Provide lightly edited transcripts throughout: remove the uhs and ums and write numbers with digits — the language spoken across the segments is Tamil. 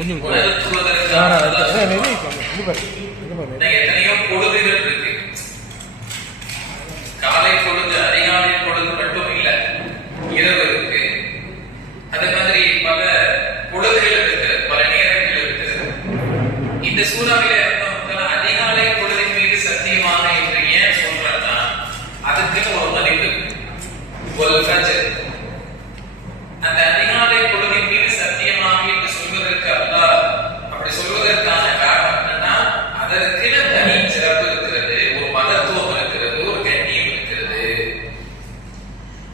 உணர்த்துவதற்கான எத்தனையோ பொழுதுகள் இருக்கு. காலை பொழுது, அதிகாலை பொழுது மட்டும் இல்ல, இரவு இருக்கு. அது மாதிரி பல பொழுதுகள் இருக்கிறது, பல நேரங்கள் இருக்கிறது. இந்த சூறாவில அதிகாலை பொழுதின் மீது சத்தியமாக என்று ஏன் சொல்றேன்னா, அதுக்குன்னு ஒரு மதிப்பு. அந்த அதிகாலை பொழுதின் மீது சத்தியமாக என்று சொல்வதற்கு அல்லாஹ் அப்படி சொல்வதற்கான காரணம் என்னன்னா, அதற்கென தனி சிறப்பு இருக்கிறது, ஒரு மகத்துவம் இருக்கிறது, ஒரு கண்ணியம் இருக்கிறது.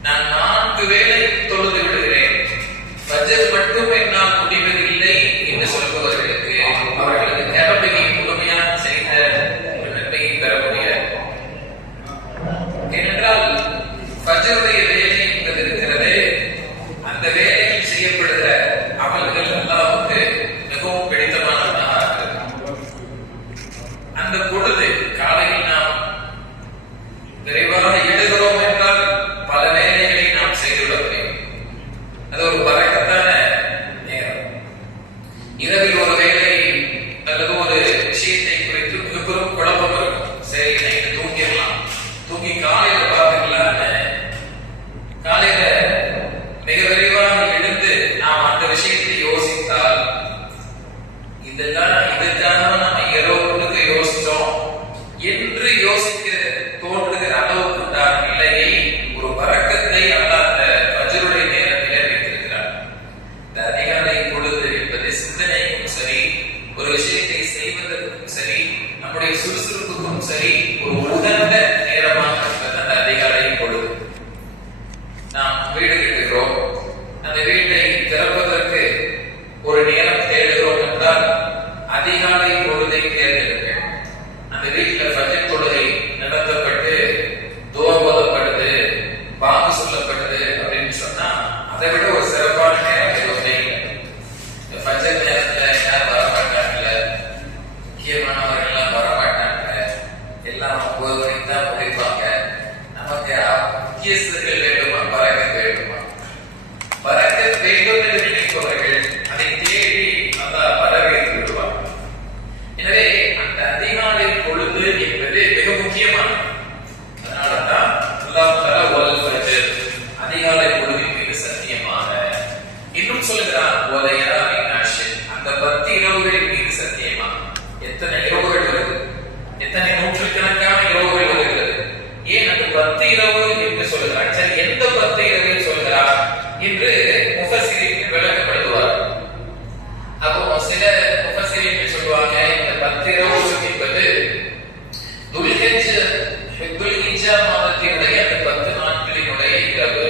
நான் 4 வேளை தொழுது விடுகிறேன், ஃபஜ்ர் மட்டும் என்னால் முடிவதில்லை என்று சொல்பவர்களுக்கு அவர்களது கடமையை முழுமையாக செய்த ஒரு நன்மையை பெற முடியாது. ஏனென்றால் ஃபஜ்ருடைய வேலை என்பது இருக்கிறது, அந்த வேலையில் செய்யப்படுகிற அமல்கள் அல்லாஹ்வுக்கு மிகவும் பிடித்தமானதாக இருக்கிறது. அந்த பொழுது காலையில் நாம் விரைவாக எழுகிறோம் என்றால் பல வேலைகளை நாம் செய்துவிட முடியும். அது ஒரு பரக்கத்தான நேரம். இரவில் ஒரு வேலை அல்லது ஒரு விஷயத்தை குறித்து மிகப்பெரும் குழப்பம் இருக்கும். சரி, நைட்டு தூங்கிடலாம், தூங்கி காலையில பார்த்துக்கலாம். காலையில மிக விரைவாக எழுந்து நாம் அந்த விஷயத்தை யோசித்தால், இதுக்காக நம்ம இரவுக்கு யோசிச்சோம் என்று யோசிக்க தோன்றுகிற அளவுக்கு உண்டான நிலையை, ஒரு பரக்கத்தை அல்லாஹ் அந்த ஃபஜ்ருடைய நேரத்திலே வைத்திருக்கிறார். இந்த அதிகாலை பொழுது என்பது சிந்தனைக்கும் சரி, ஒரு விஷயத்தை செய்வதற்கும் சரி, நம்முடைய சுறுசுறுப்புக்கும் சரி, ஒரு உகந்த நேரமாக இருக்கிறது அந்த அதிகாலை பொழுது. நாம் வீடு கட்டுகிறோம், அந்த வீட்டை திறப்பதற்கு ஒரு நேரம் தேடுகிறோம் என்றால் அதிகாலை பொழுதை தேர்ந்தெடுங்கள். அந்த வீட்டில் ஃபஜ்ர் தொழுகை நடத்தப்பட்டு துஆ ஓதப்படுது, பாங்கு சொல்லப்படுது அப்படின்னு சொன்னா அதை விட ஒரு சிறப்பான நேரம் எதுவுமே இல்லை. இந்த ஃபஜ்ர் நேரத்துல யாரும் வரமாட்டாங்கல்ல, முக்கியமானவர்கள் எல்லாம் வரமாட்டாங்க, எல்லாம் 9 மணிக்கு தான் முடிப்பாங்க. நமக்கு முக்கியஸ்தர்கள் வேண்டுமா, பரக்கத் வேண்டுமா? பரக்கத் வேண்டும் என்று நினைப்பவர்கள் அதை தேடி அல்லாஹ் வரவேற்று விடுவார். எனவே அந்த அதிகாலை பொழுது என்பது மிக முக்கியமானது. அதனாலதான் அல்லாஹ் தஆலா வல் ஃபஜ்ர், அதிகாலை பொழுதின் மீது சத்தியமாக, இன்னும் சொல்கிறார் வலையாலின் அஷ்ர், அந்த 10 இரவுகளின் மீது சத்தியமாக. எத்தனை இரவுகள் வருது, எத்தனை நூற்றுக்கணக்கான இரவுகள் வருகிறது. ஏன் அந்த 10 இரவு என்று சொல்கிறார்? சரி, எந்த 10 இரவு சொல்கிறார் என்று முஃபஸ்ஸிரீன்கள் விளக்கப்படுத்துவார். அப்போ சில முஃபஸ்ஸிரீன்கள் சொல்வாங்க, இந்த 10 இரவு என்பது துல்ஹிஜ்ஜா மாதத்தினுடைய அந்த 10 நாட்களினுடைய இரவு.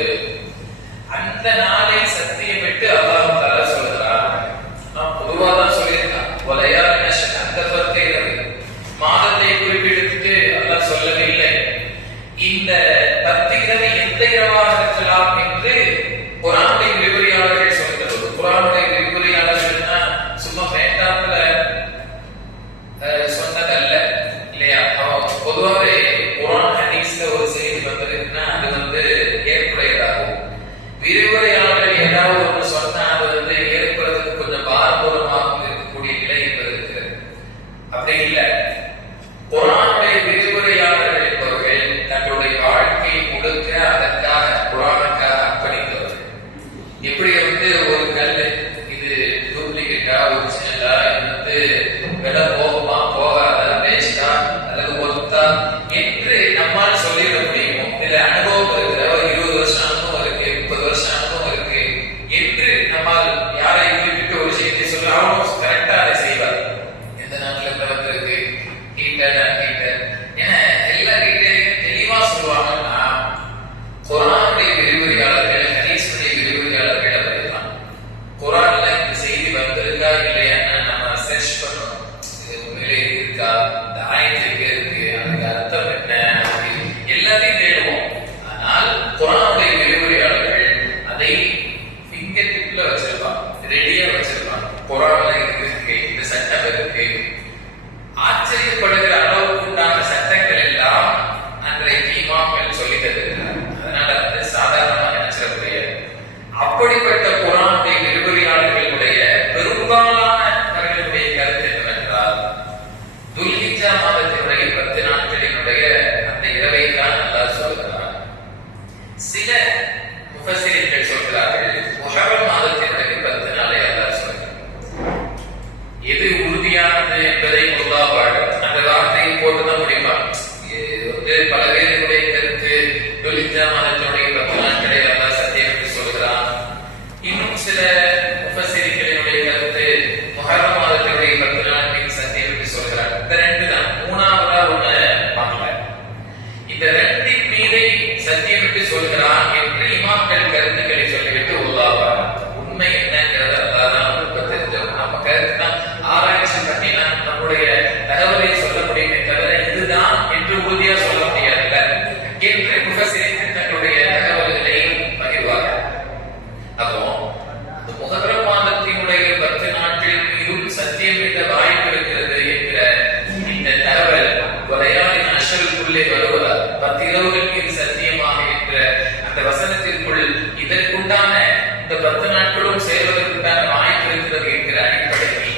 அந்த நாளை சத்தியமிட்டு அல்லாஹ் தஆலா சொல்கிறார். நான் பொதுவா தான் சொல்லியிருக்கேன், வலையாலின் அஷ்ர், அந்த 10 இரவு. மாதத்தை குறிப்பிட்டு அல்லாஹ் சொல்லவில்லை. இந்த 10 இரவு எந்த இரவாக இருக்கலாம் என்று குர்ஆனுடைய விவரியாளர்கள் சொல்கிறது. குர்ஆனுடைய விவரியாளர்கள்னா சும்மா வேண்டாம்ல சொன்னதல்ல, இல்லையா? பொதுவாகவே குர்ஆன் ஹதீஸ்ல ஒரு செய்தி வந்திருக்குன்னா அது ஏற்புடையதாகும். விரிவுரையாளர்கள் ஏதாவது ஒன்று சொன்னா அது ஏற்படுறதுக்கு கொஞ்சம் பாரதூரமாக இருக்கக்கூடிய நிலை என்பது இருக்கிறது. அப்படி இல்லை. குர்ஆனுடைய விரிவுரையாளர்கள் என்பவர்கள் தங்களுடைய வாழ்க்கை முழுக்க அதற்காக, குர்ஆனுக்காக அர்ப்பணித்தவர்கள். எப்படி ஒரு கல், இது டூப்ளிகேட்டா, ஒரிஜினலா, இது விலை போகுமா, போகாதா, வேஸ்டா அல்லது ஒர்த்தா என்று நம்மால் சொல்லிட முடியுமோ? இதுல அனுபவம் இருக்கிற, ஒரு 20 வருஷம் அனுபவம் இருக்கு, 30 வருஷம் அனுபவம் இருக்கு என்று நம்மால் யாரை குறிப்பிட்டு ஒரு விஷயத்தை சொல்ல அவனும் கரெக்டா அதை செய்வார். எந்த நாட்டில் பிறந்திருக்கு, ஹீட்டர் என எல்லா டீட்டெயிலும் தெளிவா சொல்லுவாங்கன்னா, குர்ஆனுடைய விரிவுரையாளர்கள், ஹதீஸுடைய விரிவுரையாளர்கள் அப்படிதான். குர்ஆன்ல இந்த செய்தி வந்திருக்கா இல்லையான்னு நம்ம சர்ச் பண்ணணும். எது உறுதியானது என்பதை அல்லாஹ் அந்த வார்த்தையை போட்டுதான் முடிப்பார். இது பல பேருடைய கருத்து துல்ஹிஜ்ஜா மாதத்தினுடைய 10 நாட்களை அல்லாஹ் சத்தியம் என்று சொல்கிறான். இன்னும் சில முஃபஸ்ஸிரீன்களுடைய கருத்து முஹர்ரம் மாதத்தினுடைய 10 நாட்களின் சத்தியம் என்று சொல்கிறார். இந்த ரெண்டு தான். மூணாவதா ஒண்ணு பார்க்கல. இந்த ரெண்டின் மீது சத்தியம் என்று சொல்கிறான் என்று இமாம்கள் கருத்துக்களை சொல்லிவிட்டு அல்லாஹ் உண்மை என்னங்கிறத அல்லாஹ் தெரிஞ்சோம். நம்ம கருத்து ஆராய்ச்சி பண்ணி நம்முடைய தகவலை சொல்ல முடியுமே தவிர இதுதான் என்று உறுதியா சொல்ல முடியாதுல்ல என்று முஃபஸ்ஸிரீன்கள் தங்களுடைய தகவல்களை பகிர்வார்கள். அப்போ இந்த முஹர்ரம் மாதத்தினுடைய 10 நாட்கள் மீதும் சத்தியம் என்ற வாய்ப்பு இருக்கிறது என்கிற இந்த தகவல் வலையாளின் அஷருக்குள்ளே வருவதால் 10 இரவுகள் மீது சத்தியமாக என்ற அந்த வசனத்திற்குள் இதற்குண்டான இந்த 10 நாட்களும் சேர்வதற்குண்டான வாய்ப்பு இருக்கிறது என்கிற அடிப்படையில்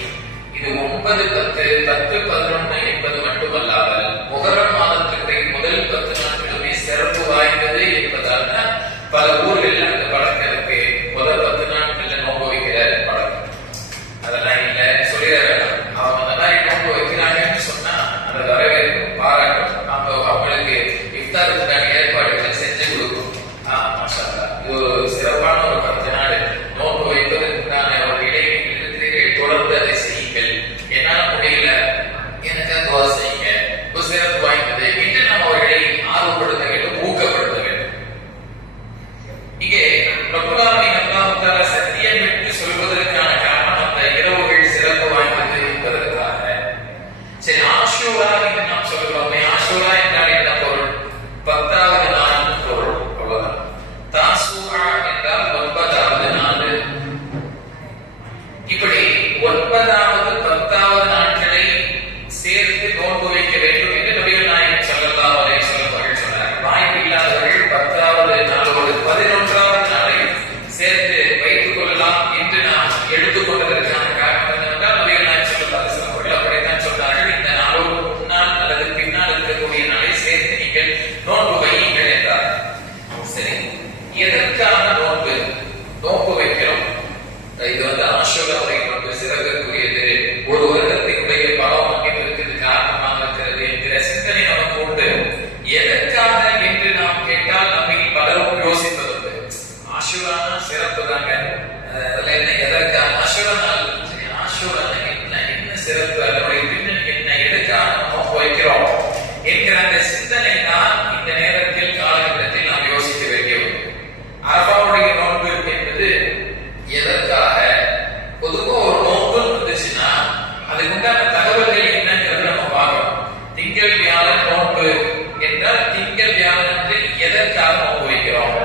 இது 9, 10, 10, 11 என்பது மட்டுமல்லாமல் முஹர்ரம் மாதத்தினுடைய முதல் 10 நாட்களுமே சிறப்பு வாய்ந்தது என்பதால் தான் பல ஊர்களில் அந்த பழக்கம் இருக்கு. முதல் 10 நாட்கள்ல நோன்பு வைக்கிற பழக்கம். அதெல்லாம் இல்ல சொல்லிட வேண்டாம். அவங்க அந்த மாதிரி நோன்பு வைக்கிறாங்கன்னு சொன்னா அதை வரவேற்கும், பாராட்டும். அவங்களுக்கு இஃப்தாருக்கான ஏற்பாடுகளை செஞ்சு கொடுக்கும். மாஷா அல்லாஹ், இது ஒரு சிறப்பான ஒரு 10 நாள் நோன்பு வைப்பதற்கான ஒரு இடைவெளி இருக்கிறீர்கள், தொடர்ந்து அதை செய்யுங்கள். என்னால முடியல, எனக்கு துவா செய்யுங்க, ஒரு சிறப்பு வாய்ந்தது என்று நாம் அவர்களை ஆர்வப்படுத்த வேண்டும், ஊக்கப்படுத்த வேண்டும். இங்கே ரப்பல் ஆலமீன் அல்லாஹ் தஆலா சத்தியம் என்று சொல்வதற்கான காரணம் அந்த இரவுகள் சிறப்பு வாய்ந்தது என்பதற்காக. சரி, ஆஷூரா என்று நாம் சொல்கிறோம். ஆஷூரா என்றால் என்ன பொருள்? 10வது நாள் பொருள், அவ்வளவுதான். தாசூஆ என்றால் 9வது நாள். இப்படி 9வது 10வது நாட்களை சேர்த்து நோன்பு வைக்க வேண்டும் என்று நபிகள் நாயகம் ஸல்லல்லாஹு அலைஹி வஸல்லம் அவர்கள் சொன்னார். வாய்ப்பு இல்லாதவர்கள் 10வது நாளோடு 11வது நாளை சேர்த்து வைத்துக் கொள்ளலாம் என்று நாம் எடுத்துக்கொண்டதற்கான காரணம் என்னவென்றால் நபிகள் நாயகம் ஸல்லல்லாஹு அலைஹி வஸல்லம் அவர்கள் அப்படித்தான் சொன்னார்கள். இந்த நாளோடு முன்னால் அல்லது பின்னால் இருக்கக்கூடிய நாளை சேர்த்து நீங்கள் நோன்பு வையுங்கள் என்றார். சரி, எதற்கான நோன்பு வைக்கிறோம்? இது ஆஷூராவுடைய நோன்பு சிறப்பிற்குரியது, ஒரு வருடத்தினுடைய பலம் அமைப்பதற்கு காரணமாக இருக்கிறது என்கிற சிந்தனை நமக்கு உண்டு. எதற்காக என்று நாம் கேட்டால் நம்மை பலரும் யோசிப்பதுண்டு. ஆஷூரானா சிறப்பு தாங்க, அதுல என்ன, எதற்காக ஆஷூரா நாள், ஆஷூரானா என்ன சிறப்பு, அதனுடைய பின்னணி என்ன, எதற்காக நோன்பு வைக்கிறோம் என்கிற அந்த சிந்தனை தான் இந்த நேரத்தில் காலகட்டத்தில் நாம் யோசிக்க வேண்டியது. அரபாவுடைய நோன்பு என்பது எதற்காக? பொதுவா ஒரு நோன்பு வந்துச்சுன்னா அதுக்கு உண்டான தகவல்கள் என்னங்கிறத நம்ம பார்க்கணும். திங்கள் வியாழன் நோன்பு என்றால் திங்கள் வியாழன் என்று எதற்காக நோன்பு வைக்கிறோம்?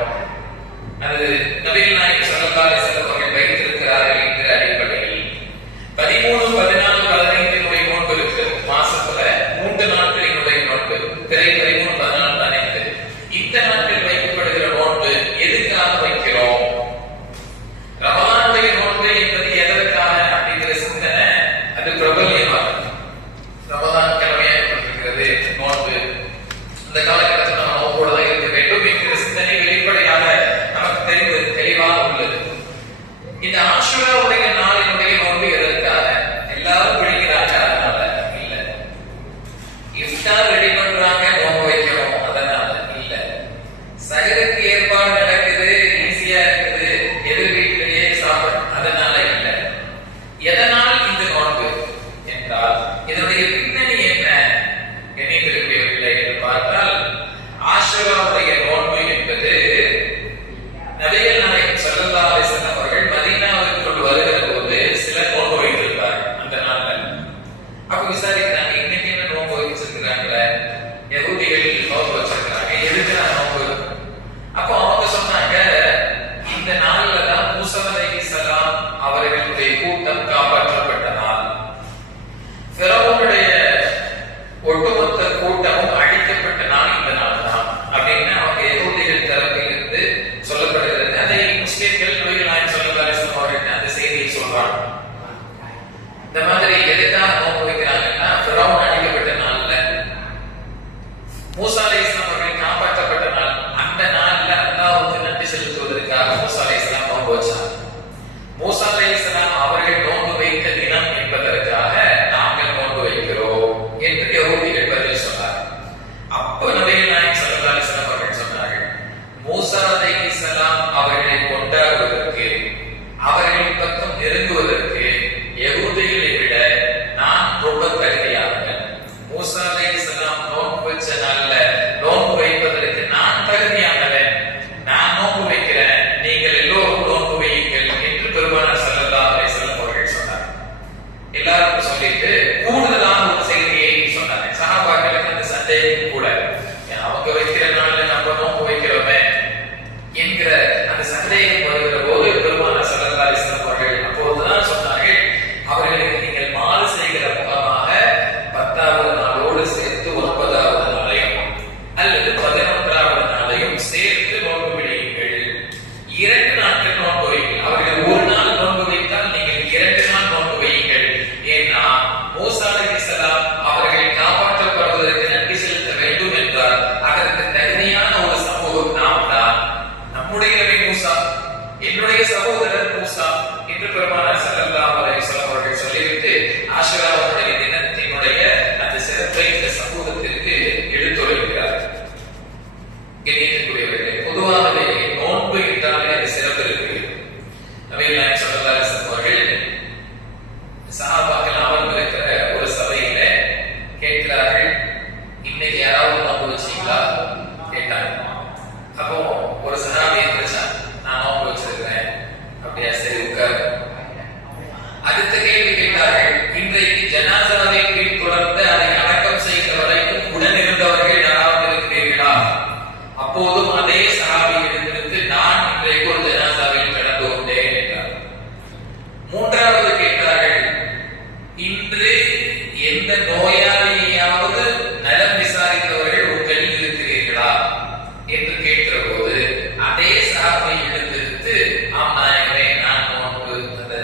அது நபிகள் நாயகம் ஸல்லல்லாஹு அலைஹி வஸல்லம் அவர்கள் வைத்திருக்கிறார்கள் என்கிற அடிப்படையில் 13, 14, 15 நோன்பு இருக்கு. மாசத்துல 3 நாட்களினுடைய நோன்பு, பிறை 13, 14 தானே. இந்த நாட்கள் வைக்கப்படுகிற நோன்பு எதுக்காக வைக்கிறோம்? ரமலானுடைய நோன்பு என்பது எதற்காக அப்படிங்கிற சிந்தனை அது பிரபல்யமாக ரமலான் கிழமையாக்கப்பட்டிருக்கிறது நோன்பு. அந்த காலகட்டத்தில் நம்ம நோன்போட தான் இருக்க வேண்டும் என்கிற சிந்தனை வெளிப்படையாக நமக்கு தெளிவாக உள்ளது. இந்த ஆஷூராவுடைய நாளினுடைய நோன்பு எதற்காக? எல்லாரும் பிடிக்கிறாங்க அதனால இல்ல. இஃப்தார் ரெடி பண்றாங்க நோன்பு வைக்கிறோம் அதனால இல்ல. சஹருக்கு ஏற்பாடு நடக்குது, ஈஸியா இருக்குது, எதிர் வீட்டிலேயே சாப்பிடும் அதனால இல்ல. எதனால் இந்த நோன்பு என்றால் இதனுடைய பின்னணி என்ன நினைத்திருக்கவில்லை என்று பார்த்தால், ஆஷூராவுடைய நோன்பு என்பது நபிகள் நாயகம் ஸல்லல்லாஹு அலைஹி வஸல்லம் அவர்கள் மதீனாவிற்குள் வருகிற போது சில நோன்பு வைத்திருப்பார்கள் அந்த நாள்ல. அப்ப விசாரிக்கிறாங்க, இன்னைக்கு என்ன நோன்பு வச்சிருக்கிறாங்களே, யஹூதிகள் நோன்பு வச்சிருக்கிறாங்க, எதுக்கு நோன்பு? அப்போ அவங்க சொன்னாங்க, இந்த நாள்ல தான் மூஸா அலைஹிஸ்ஸலாம் அவர்களுடைய கூட்டம் காப்பாற்றப்பட்ட நாள், ஃபிரௌனுடைய ஒட்டுமொத்த கூட்டமும் அழிக்கப்பட்ட நாள் இந்த நாள் தான் அப்படின்னு அவங்க யஹூதிகள் தரப்பில் இருந்து சொல்லப்படுகிறது. அதை முஸ்லிம்கள் நபிகள் நாயகம் ஸல்லல்லாஹு அலைஹி வஸல்லம் அவர்கள் அந்த செய்தியை சொல்றாங்க. இந்த மாதிரி எதுக்காக நோன்பு வைக்கிறாங்கன்னா, ஃபிரௌன் அழிக்கப்பட்ட நாள்ல மூஸா அலைஹிஸ்ஸலாம் அவர்கள் காப்பாற்றப்பட்ட நாள், அந்த நாள்ல அல்லாஹ்வுக்கு நன்றி செலுத்துவதற்காக மூஸா அலைஹிஸ்ஸலாம் நோன்பு வச்சாங்க. மூஸா அலைஹிஸ்ஸலாம் அவர்கள் நோன்பு வைத்த தினம் என்பதற்காக சொல்லிட்டு கூடுதலான ஒரு செய்தியை சொன்னாங்க. சஹாபாக்களுக்கு அந்த சந்தேகம் கூட, அவங்க வைக்கிற நாள்ல நம்ம நோன்பு வைக்கிறோமே என்கிற அந்த சந்தேகம் வருகிற போது பெருமானார் ஸல்லல்லாஹு அலைஹி வஸல்லம் அவர்கள் அப்போதுதான் சொன்னார்கள், அவர்களுக்கு நீங்கள் மாறு செய்கிற முகமாக 10வது நாளோடு சேர்த்து 9வது நாளையும் அல்லது 11வது நாளையும் சேர்த்து நோன்பு விடுங்கள். 2 நாட்கள் நோன்பு வைங்கள். அவர்கள் ஒரு நாள் நோன்பு வைத்தால் நீங்கள் 2 நாள் நோன்பு வையுங்கள். ஏன்னா மூசா அலைஹிஸ்ஸலாம் அவர்கள் காப்பாற்றப்படுவதற்கு நன்றி செலுத்த வேண்டும் என்றால் அதற்கு தகுதியான ஒரு சமூகம் நாம் தான். நம்முடைய நபி மூசா, என்னுடைய சகோதரர் மூசா என்று பெருமானார் ஸல்லல்லாஹு அலைஹி வஸல்லம் அவர்கள் சொல்லிவிட்டு ஆஷுராவுடைய தினத்தினுடைய அந்த சிறப்பை இந்த சமூகத்திற்கு எடுத்துரைக்கிறார். கண்ணியத்திற்குரியவர்களே, பொதுவாகவே நோன்பு என்றாலே அது சிறப்பு இருக்கிறது. நபிகள் நாயகம் ஸல்லல்லாஹு அலைஹி வஸல்லம் அவர்கள் சஹாபாக்கள் அமர்ந்திருக்கிற ஒரு சபையில கேட்கிறார்கள், இன்னைக்கு யாராவது நோன்பு வச்சீங்களா கேட்டாங்க. அப்போ ஒரு சஹாபி எந்திரிச்சான், நான் நோன்பு வச்சிருக்கிறேன். அப்படியா, சரி உட்கார். அடுத்த கேள்வி கேட்டார்கள், இன்றைக்கு ஜனாசாவை பின்தொடர்ந்து அதை அடக்கம் செய்த வரைக்கும் உடன் இருந்தவர்கள் யாராவது இருக்கிறீர்களா? அப்போதும் அதே சஹாபி எழுந்திருந்து, நான் இன்றைக்கு ஒரு ஜனாசாவில் கடந்து கொண்டேன் என்றார். 3வது கேட்டார்கள், இன்று எந்த நோயாளியாவது நலம் விசாரித்தவர்கள் உங்களில் இருக்கிறீர்களா என்று கேட்கிற போது அதே சஹாபி எழுந்திருந்து, ஆம் நாயகமே, நான் நோன்பு அந்த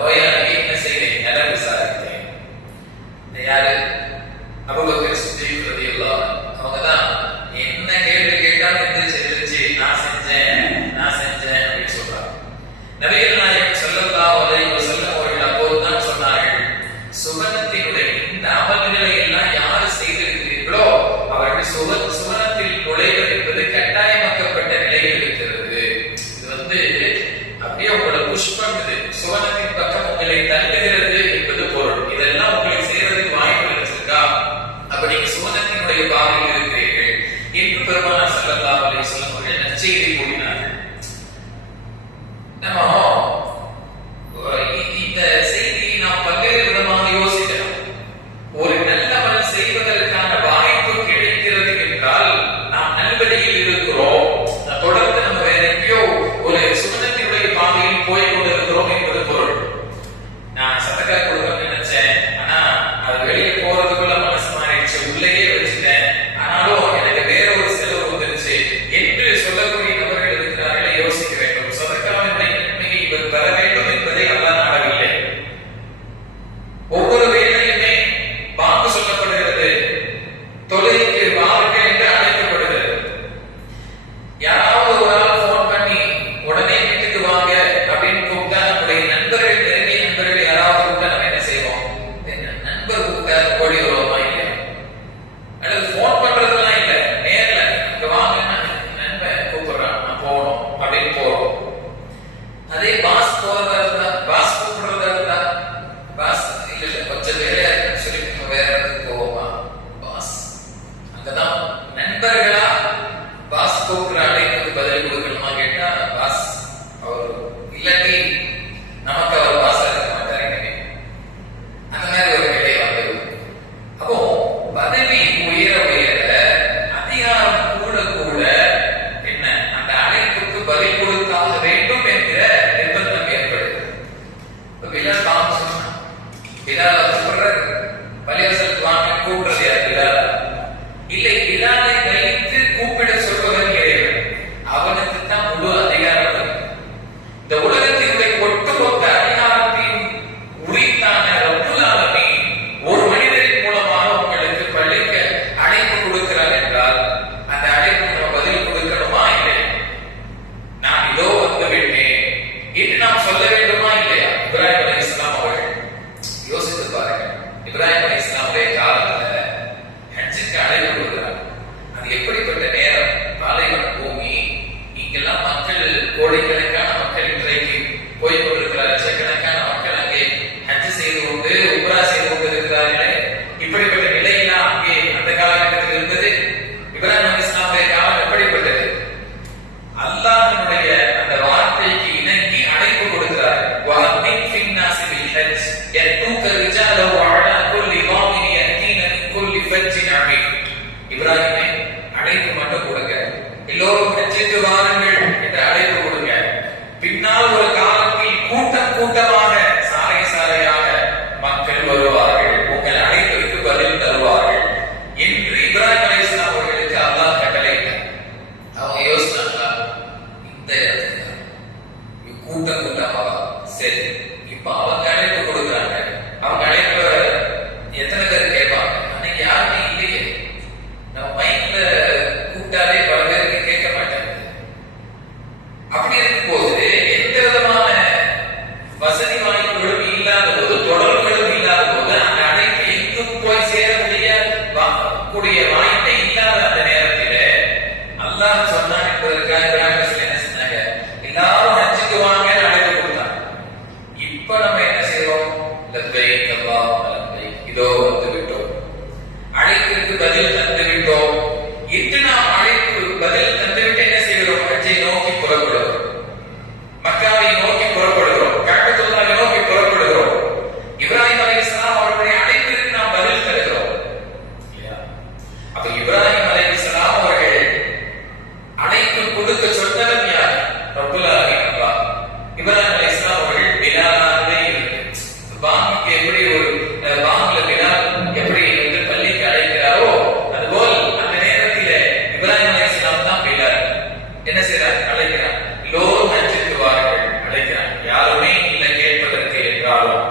நோயாளியை என்ன செய்தேன், நலம் விசாரித்தேன். யாரு? அபூபக்கர் சித்தீக் ரலியல்லாஹு அன்ஹு. அவங்கதான் என்ன கேள்வி கேட்டாலும் எந்திரிச்சு நான் செஞ்சேன் அப்படின்னு சொல்றாங்க. நபிகள் நாயகம் ஸல்லல்லாஹு அலைஹி வஸல்லம் அவர்கள் அப்போதுதான் சொன்னார்கள், சுவனத்தினுடைய இந்த அமல்களை எல்லாம் யார் செய்திருக்கிறீர்களோ அவர்கள் சுவனத்தில் நுழைவது என்பது கட்டாயமாக்கப்பட்ட நிலையில் இருக்கிறது. இது அப்படியே உங்களை புஷ் பண்ணுது, சுவனத்தின் பக்கம் உங்களை தள்ளுகிறது என்பது பொருள். இதெல்லாம் உங்களை செய்யறதுக்கு வாய்ப்பு கிடைச்சிருக்கா? அப்ப நீங்க சுவனத்தினுடைய பாதையில் இருக்கிறீர்கள் என்று பெருமானார் ஸல்லல்லாஹு அலைஹி வஸல்லம் அவர்கள் நற்செய்தி கூறினார்கள். நம்ம இந்த செய்தியை நாம் பல்வேறு விதமாக யோசிக்கலாம். ஒரு நல்ல அமல் செய்வதற்கான வாய்ப்பு கிடைக்கிறது என்றால் நாம் நல்வழியில் இருக்கிறோம், தொடர்ந்து நம்ம வேற எங்கேயோ ஒரு சுவனத்தினுடைய பாதையில் போய் கொண்டிருக்கிறோம் என்பது பொருள். நான் சதக்கா கொடுக்கணும்னு நினைச்சேன், ஆனா அது வெளியே போறதுக்குள்ள மனசு மாறிடுச்சு, உள்ளேயே வச்சுட்டேன், ஆனாலும் எனக்கு வேற ஒரு செலவு வந்துருச்சு என்று சொல்லக்கூடிய நபர்கள் இருக்கிறார்களே, யோசிக்க வேண்டும். சதக்காவினுடைய நன்மையை இவர் பெற வேண்டும் என்பதை அல்லாஹ் நாடவில்லை. ஒவ்வொரு வேளையுமே பாங்கு சொல்லப்படுகிறது, தொழுகைக்கு வாருங்கள் என்று அழைக்கப்படுகிறது. யாராவது ஒரு ஆள் போன் பண்ணி உடனே வீட்டுக்கு வாங்க அப்படின்னு கூப்பிட்டா, நம்முடைய நண்பர்கள், நெருங்கிய நண்பர்கள் யாராவது கூப்பிட்டா நம்ம என்ன செய்வோம்? நண்பர் கூப்பிட்டா ஓடி வருவோமா இல்லையா? அல்லது போன் பண்றதெல்லாம் இல்ல, நேர்ல இங்க வாங்கன்னா நண்பன் கூப்பிடுறான், நான் போகணும் அப்படின்னு போறோம். அதே பாஸ் போறதா இருந்தா, பாஸ் கூப்பிடுறதா இருந்தா, பாஸ் இல்ல கொஞ்சம் வேலையா இருக்குன்னு சொல்லி நம்ம வேற இடத்துக்கு போவோமா? பாஸ் அங்கதான் நண்பர்களா பாஸ் கூப்பிடுற அழைப்புக்கு பதில் கொடுக்கணுமா கேட்டா, பாஸ் அவர் இல்லாட்டி நமக்கு அவர் பாஸா இருக்க மாட்டாரு. அந்த மாதிரி ஒரு நிலை வந்துடும். அப்போ பதவி உயர உயர அதிகாரம் கூட கூட என்ன, அந்த அழைப்புக்கு பதில் கொடுத்தாக வேண்டும் என்கிற நிர்பந்தம் ஏற்படுது. பிலால் பாவம் சொன்னான், பிலால் கூப்பிடுறாரு, பள்ளிவாசலுக்கு வாங்க கூப்பிடுறது யார்? பிலால் இல்லை, பிலாலை வைத்து கூப்பிட சொல்பவன் இறைவன். அவனுக்கு தான் முழு அதிகாரம் இருக்கு. இந்த உலகத்தினுடைய ஒட்டுமொத்த அதிகாரத்தையும் உரித்தான ரப்புல் ஆலமீன் ஒரு மனிதரின் மூலமாக உங்களுக்கு பள்ளிக்கு அழைப்பு கொடுக்கிறார் என்றால் அந்த அழைப்புக்கு நம்ம பதில் கொடுக்கணுமா இல்லையா? நான் இதோ வந்து விட்டேன் என்று நாம் சொல்ல வேண்டுமா இல்லையா? இப்ராஹிம் அலைஹிஸ்ஸலாம் அவர்கள் யோசித்து பாருங்கள். இப்ராஹிம் அலைஹிஸ்ஸலாமுடைய இதோ வந்து விட்டோம், அழைப்பிற்கு பதில் தந்து விட்டோம். இன்று நாம் அழைப்பு பதில் தந்துவிட்டு என்ன செய்கிறோம்? ஹஜ்ஜை நோக்கி புறப்படுகிறோம், மக்காவை நோக்கி புறப்படுகிறோம், கஅபத்துல்லாஹை நோக்கி புறப்படுகிறோம். இப்ராஹிம் அலைஹிஸ்ஸலாம் அவருடைய அழைப்பிற்கு நாம் பதில் தருகிறோம். அப்ப இப்ராஹிம் அலைஹிஸ்ஸலாம் அவர்கள் அழைப்பு கொடுக்க சொன்னவர் யார்? ரப்புல் ஆலமீன் அல்லாஹ். இப்ராஹிம் அலைஹிஸ்ஸலாம் அவர்கள் பிலாலாகவே இருக்கு. பாங்குக்கு எப்படி ஒரு பாங்குல பிலால் எப்படி வந்து பள்ளிக்கு அழைக்கிறாரோ அதுபோல் அந்த நேரத்தில் இப்ராஹிம் அலைஹிஸ்ஸலாம் தான் பிலால் என்ன செய்றார்? அழைக்கிறார். எல்லோரும் ஹஜ்ஜுக்கு வாருங்கள் அழைக்கிறார். யாருமே இல்லை கேட்பதற்கு என்றாலும்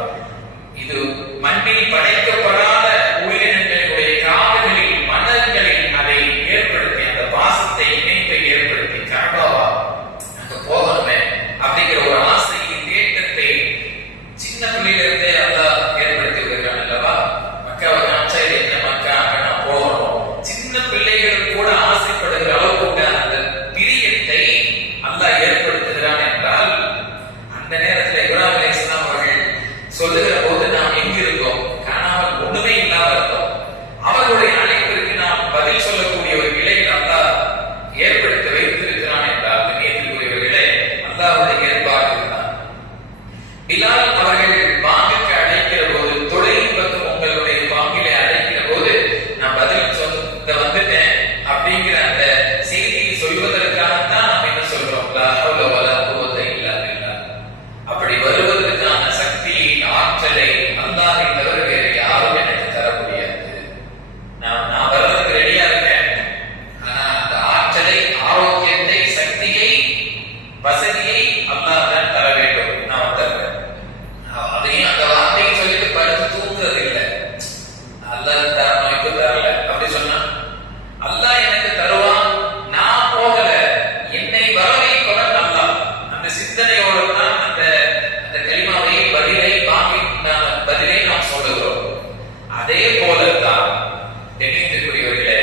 இது மண்ணில் படைக்கப்படாத உயிரினங்களுடைய காதுகளில் மனங்களில் அதை ஏற்படுத்தி அந்த பாசத்தை இணைப்பை ஏற்படுத்தி கஅபாவா அங்க போகணுமே அப்படிங்கிற ஒரு ஆசையை தேட்டத்தை சின்ன பிள்ளையிலிருந்தே அல்லாஹ் ஏற்படுத்தி விடுகிறான் அல்லவா? மக்காவை காமிச்சா இது என்ன மக்கா, அங்க நான் போகணும். சின்ன பிள்ளைகள் கூட ஆசைப்படுகிற அளவுக்கு அந்த பிரியத்தை அல்லாஹ் ஏற்படுத்துகிறான் என்றால் அந்த நேரத்தில் இப்ராஹிம் அலைஹிஸ்ஸலாம் அவர்கள் சொல்லுகிற போது நாம் எங்கிருந்தோம்? காணாமல் ஒண்ணுமே இல்லாம இருந்தோம். அவர்களுடைய அழைப்பிற்கு நாம் பதில் சொல்லக்கூடிய ஒரு நிலையில் அல்லாஹ் ஏற்படுத்தி வைத்திருக்கிறான் என்றால் நேற்றுக்குரியவர்களே அல்லாஹ்வுடைய ஏற்பாடு இதுதான். பிலால் அவர்கள் பாங்குக்கு அழைக்கிற போது, தொழிலின் பக்கம் உங்களுடைய பாங்கிலே அழைக்கிற போது நான் பதில் சொல்ல வந்துட்டேன் அப்படிங்கிற அந்த செய்தியை சொல்வதற்காகத்தான் நாம் என்ன சொல்றோம்? லா ஹவ்ல வலா குவத்த இல்லா பில்லாஹ். அப்படி வருவதற்கான சக்தியை, ஆற்றலை அல்லாஹ்வை தவிர வேறு யாரும் எனக்கு தர முடியாது. நான் வர்றதுக்கு ரெடியா இருக்கேன். ஆனா அந்த ஆற்றலை, ஆரோக்கியத்தை, சக்தியை, வசதியை அல்லாஹ் தான் தர வேண்டும். நான் வந்துடுறேன். அதையும் அந்த வார்த்தையை சொல்லிட்டு படுத்து தூங்குறது இல்லை. அல்லாஹ் தரணும், இப்ப தரல அப்படி சொன்னா அல்லாஹ் எனக்கு தருவான், நான் போகல, என்னை வர வைப்பவன் அல்லாஹ். அந்த சிந்தனையோடு தான் அந்த கலிமாவை பதிலை பதிலை நாம் சொல்லுகிறோம். அதே போலத்தான் நினைத்துக்குரியவர்களே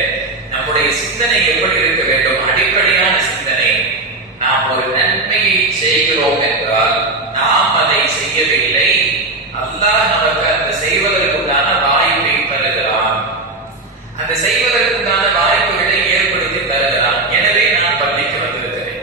நம்முடைய சிந்தனை எப்படி இருக்க வேண்டும்? அடிப்படையான சிந்தனை, நாம் ஒரு நன்மையை செய்கிறோம் என்றால் நாம் அதை செய்யவில்லை, அல்லாஹ் நமக்கு அந்த செய்வதற்குண்டான வாய்ப்பை தருகிறான், அந்த செய்வதற்குண்டான வாய்ப்புகளை ஏற்படுத்தி தருகிறான். எனவே நான் பள்ளிக்கு வந்திருக்கிறேன்.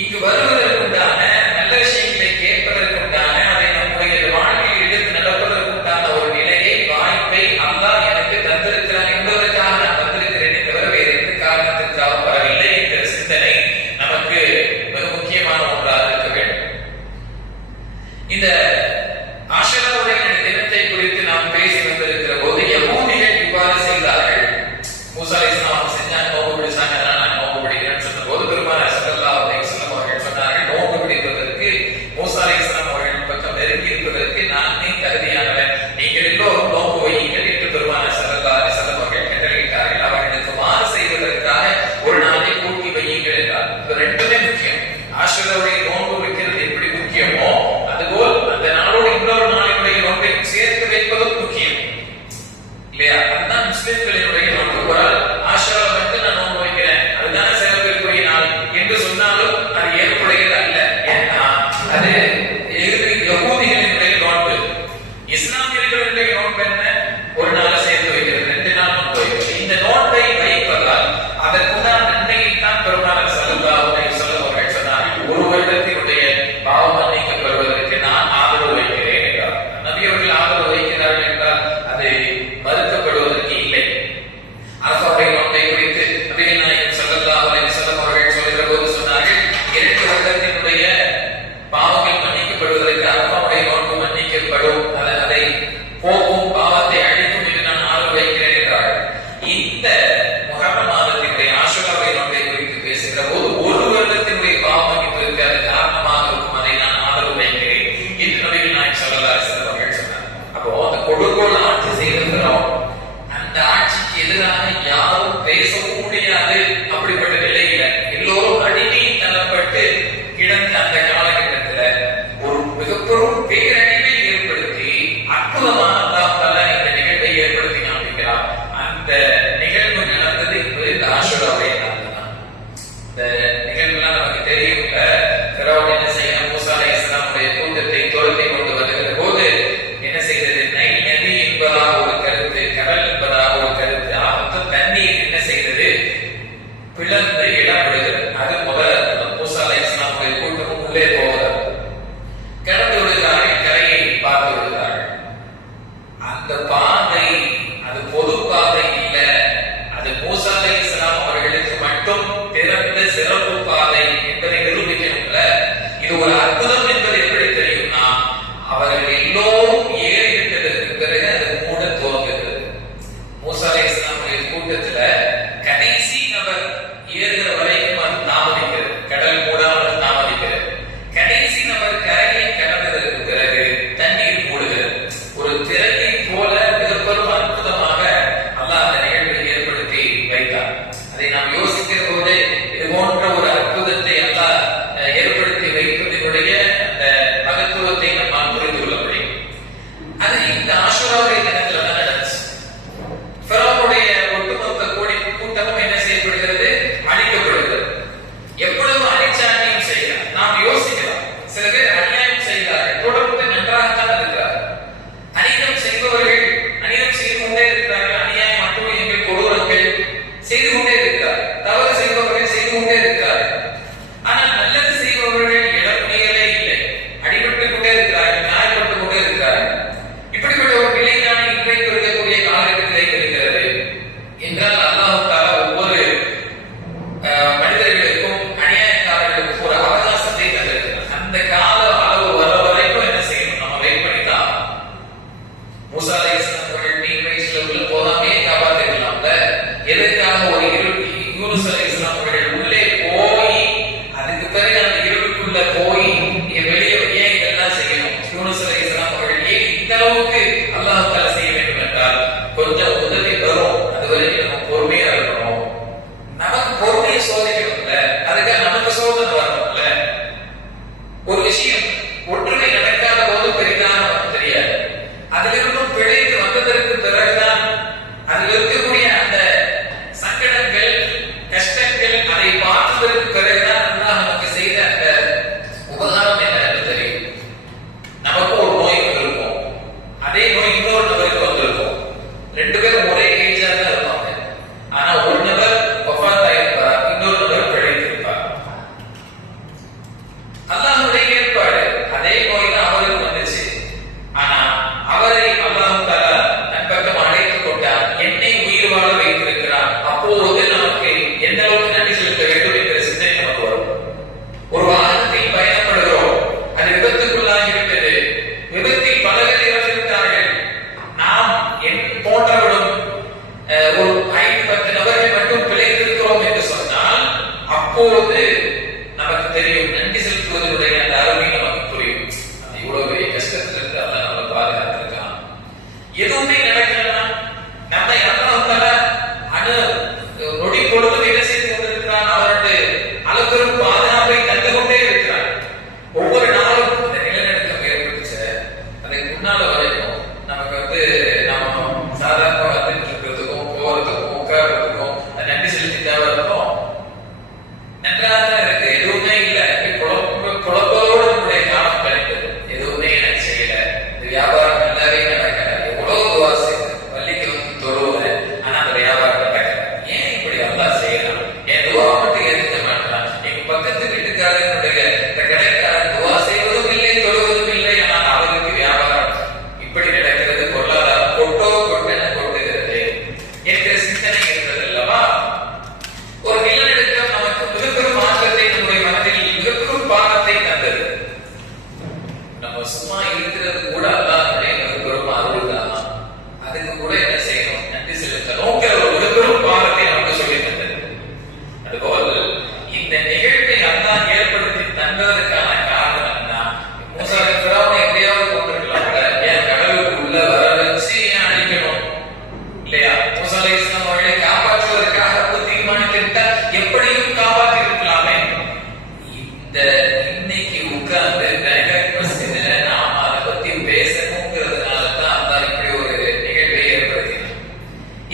இங்கு வருவதற்குண்டான நல்ல விஷயங்களை கேட்பதற்குண்டான அதை நம்முடைய வாழ்வில் எடுத்து நடப்பதற்குண்டான ஒரு நிலையை, வாய்ப்பை அல்லாஹ் எனக்கு தந்திருக்கிறான் என்பதற்காக நான் வந்திருக்கிறேன் தவிர வேறு எந்த காரணத்திற்காக வரவில்லை என்கிற சிந்தனை நமக்கு மிக முக்கியமான ஒன்றாக இருக்க வேண்டும். இந்த ஆஷராவுடைய தினத்தை குறித்து நாம் பேசி வந்திருக்கிற போது யஹூதிகள் இவ்வாறு செய்தார்கள். மூசா அலைஹிஸ்ஸலாம் அவங்க செஞ்சாங்க, நோன்பு பிடிச்சாங்க, அதனால நான் நோன்பு பிடிக்கிறேன்னு சொன்ன போது பெருமானார் ஸல்லல்லாஹு அலைஹி வஸல்லம் அவர்கள் சொன்னார்கள், நோன்பு பிடிப்பதற்கு மூசா அலைஹிஸ்ஸலாம் அவர்கள் பக்கம் நெருங்கி இருப்பதற்கு நானே தகுதியானவன், நீங்கள் எல்லோரும் நோன்பு வையுங்கள் என்று பெருமானார் ஸல்லல்லாஹு அலைஹி வஸல்லம் அவர்கள் கட்டளையிட்டார்கள். அவர்களுக்கு மாறு செய்வதற்காக ஒரு நாளை கூட்டி வையுங்கள் என்றார். இது ரெண்டுமே முக்கியம். ஆஷராவுடைய நோன்பு வைக்கிறது எப்படி முக்கியமோ அதுபோல் அந்த நாளோடு இன்னொரு நாளினுடைய நோன்பை சேர்த்து வைப்பதும் முக்கியம் இல்லையா? அதுதான் முஸ்லிம்களினுடைய நோன்பு. ஒரு ஆஷரா வந்து நான் நோன்பு வைக்கிறேன், அதுதான சிறப்பிற்குரிய நாள் என்று சொன்னாலும் அது ஏற்புடையது அல்ல. ஏன்னா அது யஹூதிகளினுடைய நோன்பு. இஸ்லாமியர்களுடைய நோன்பு என்ன? ஒரு நாள் சேர்த்து வைக்கிறது, 2 நாள் நோன்பு வைக்கிறது. இந்த நோன்பை வைப்பதால் அதற்குதான் நன்மையை தான் பெருமானார் ஸல்லல்லாஹு அலைஹி வஸல்லம் அவர்கள் சொன்னார்கள், ஒரு வருடத்தினுடைய பாவம் மன்னிக்கப்படுவதற்கு நான் ஆதரவு வைக்கிறேன் என்றார். நபி அவர்கள் ஆதரவு வைக்கிறார்கள் என்றால் அது மறுக்கப்படுவதற்கு இல்லை. இந்த ஆஷுராவுடைய தினத்துல தான் நடந்துச்சு. ஃபிரௌனுடைய ஒட்டுமொத்த கூட்டமும் என்ன செய்யப்படுகிறது? அழிக்கப்படுகிறது. எவ்வளவு அநியாயம் செய்யலாம் நாம் யோசிக்கலாம். சில பேர் அநியாயம் செய்கிறார்கள், தொடர்ந்து நன்றாகத்தான் இருக்கிறார்கள். அநீதம் செய்பவர்கள் அநீதம் செய்து கொண்டே இருக்கிறார்கள். அநியாயம் அட்டூழியங்கள் கொடூரங்கள் செய்து கொண்டே இருக்கிறார்கள். தவறு செய்பவர்கள் செய்து கொண்டே இருக்கிறார்கள். ஆனால் நல்லது செய்பவர்கள் இழப்புகளே இல்லை, அடிபட்டுக் கொண்டே இருக்கிறார்கள், நியாயப்பட்டுக் கொண்டே இருக்கிறார்கள். இப்படிப்பட்ட ஒரு நிலைதான் இன்றைக்கு இருக்கக்கூடிய காலகட்டத்திலே இருக்கிறது என்றால் அல்லாஹ் தஆலா ஒவ்வொரு மனிதர்களுக்கும் அநியாயக்காரர்களுக்கும் ஒரு அவகாசத்தை தந்திருக்கிறார். அந்த கால அளவு வர வரைக்கும் என்ன செய்யணும்? நம்ம வெயிட் பண்ணிதான். மூசா அலைஹிஸ்ஸலாம் அவர்கள் மீன் வயிற்றுல உள்ள போகாமே காப்பாற்றிருக்கலாம்ல. எதற்காக ஒரு யூனுஸ் அலைஹிஸ்ஸலாம் அவர்கள் உள்ளே போய் அதுக்கு பிறகு அந்த இருளுக்குள்ள போய் வெளியே ஏன் இதெல்லாம் செய்யணும்? யூனுஸ் அலைஹிஸ்ஸலாம் அவர்கள் ஏன் இந்த அளவுக்கு அல்லாஹ் தஆலா செய்ய வேண்டும் என்றால் கொஞ்சம் உதவி வரும், அதுவரைக்கும் நம்ம பொறுமையா இருக்கணும். நமக்கு பொறுமையை சோதிக்கணும்ல, அதுக்காக நமக்கு சோதனை வரணும்ல. ஒரு விஷயம் ஒற்றுமை நடக்காத போது பெரிதாக நமக்கு தெரியாது. அதிலிருந்தும் பிழைத்து வந்ததற்கு பிறகுதான் அதில் இருக்கக்கூடிய அந்த சங்கடங்கள் கஷ்டங்கள் அதை பார்த்ததற்கு பிறகுதான் அல்லாஹ் நமக்கு செய்த அந்த உபகாரம் என்ன என்று தெரியும். நமக்கு ஒரு நோய் வந்திருக்கும், அதே நோய் இன்னொரு நபருக்கு வந்திருக்கும். ரெண்டு பேரும் ஒரே ஏஜா தான் இருப்பாங்க. ஆனா ஒரு நபர் வஃபாத் ஆயிருப்பார், இன்னொரு நபர் பிழைத்திருப்பார். அல்லாஹ்வுடைய ஏற்பாடு. அதே நோய் தான் அவருக்கு வந்துச்சு. ஆனா அவரை அல்லாஹ் தஆலா தன் பக்கம் அழைத்துக் கொண்டார், என்னை உயிர் வாழ வைத்திருக்கிறார். அப்போது நமக்கு எந்த அளவுக்கு நன்றி செலுத்த வேண்டும் என்ற சிந்தனை நமக்கு வரும். ஒரு வாகனத்தில் பயணப்படுகிறோம், அது விபத்துக்குள்ளாகிவிட்டது, விபத்தில் பல பேர் இறந்துவிட்டார்கள். நாம் என் போன்றவர்களும் ஒரு 5-10 நபர்கள் மட்டும் பிழைத்திருக்கிறோம் என்று சொன்னால் அப்போது நமக்கு தெரியும், நன்றி செலுத்துவதனுடைய அந்த அருமை நமக்கு புரியும். அது இவ்வளவு பெரிய கஷ்டத்தில் இருந்து அல்லாஹ் நம்மளை பாதுகாத்திருக்கான். எதுவுமே நடக்கலன்னா நம்மை அல்லாஹ் தஆலா நொடி பொழுதும் என்ன செய்து கொண்டிருக்கிறான்? அவருடைய அளப்பெரும் பாதுகாப்பை தந்து கொண்டே இருக்கிறான். ஒவ்வொரு நாளும் இந்த நிலநடுக்கம் ஏற்பட்டுச்சு, அதுக்கு முன்னால வரைக்கும் நமக்கு நம்ம சாதாரண வந்துட்டு இருக்கிறதுக்கும் போறதுக்கும் உட்கார்றதுக்கும் நன்றி செலுத்திட்டாவ இருக்கும். நன்றாக தான் இருக்கு, எதுவுமே இல்லை. குழப்பத்தோடு நம்முடைய காலம் கழிந்தது. எதுவுமே எனக்கு செய்யல, இந்த வியாபாரம் நல்லாவே நடக்கல, எவ்வளவு துவா செய்யுது, பள்ளிக்கு வந்து தொழுவுறேன், ஆனா அந்த வியாபாரம் நடக்கல. ஏன் இப்படி அல்லாஹ் செய்யலாம்? என் துவா மட்டும் எதிர்க்க மாட்டான். எங்க பக்கத்து வீட்டுக்காரனுடைய இந்த கடைக்காரன் துவா செய்வதும் இல்லை, தொழுவதும் இல்லை, ஆனால் அவருக்கு வியாபாரம் இப்படி நடக்கிறது, பொருளாதாரம் கொட்டென கொட்டுகிறது என்கிற சிந்தனை இருக்கிறது அல்லவா? ஒரு நிலநடுக்கம் நமக்கு மிகப்பெரும் மாற்றத்தை நம்முடைய மனதில் மிகப்பெரும் பாகத்தை தந்தது. நம்ம சும்மா இருக்கிறது கூட அல்லாஹ்வுடைய மிகப்பெரும் அருள் தான். அதுக்கு கூட என்ன செய்யணும்? நன்றி செலுத்தணும். ஒரு மிகப்பெரும் பாகத்தை நமக்கு சொல்லி தந்தது. அதுபோல் இந்த நிகழ்வை அல்லாஹ் ஏற்படுத்தி தந்ததற்கான காரணம் என்ன? மூசா ஃபிரௌனை எப்படியாவது கொண்டிருக்கலாம்ல, ஏன் கடலுக்கு உள்ள வர வச்சு ஏன் அழிக்கணும்? இல்லையா? மூசா அலைஹிஸ்ஸலாம் அவர்களை காப்பாற்றுவதற்காக தீர்மானித்துவிட்டால் எப்படியும் காப்பாற்றி இருக்கலாமே. இந்த இன்னைக்கு உட்கார்ந்து நாம் அதை பத்தி பேசணுங்கிறதுனால தான் அல்லாஹ் இப்படி ஒரு நிகழ்வை ஏற்படுத்தினார்.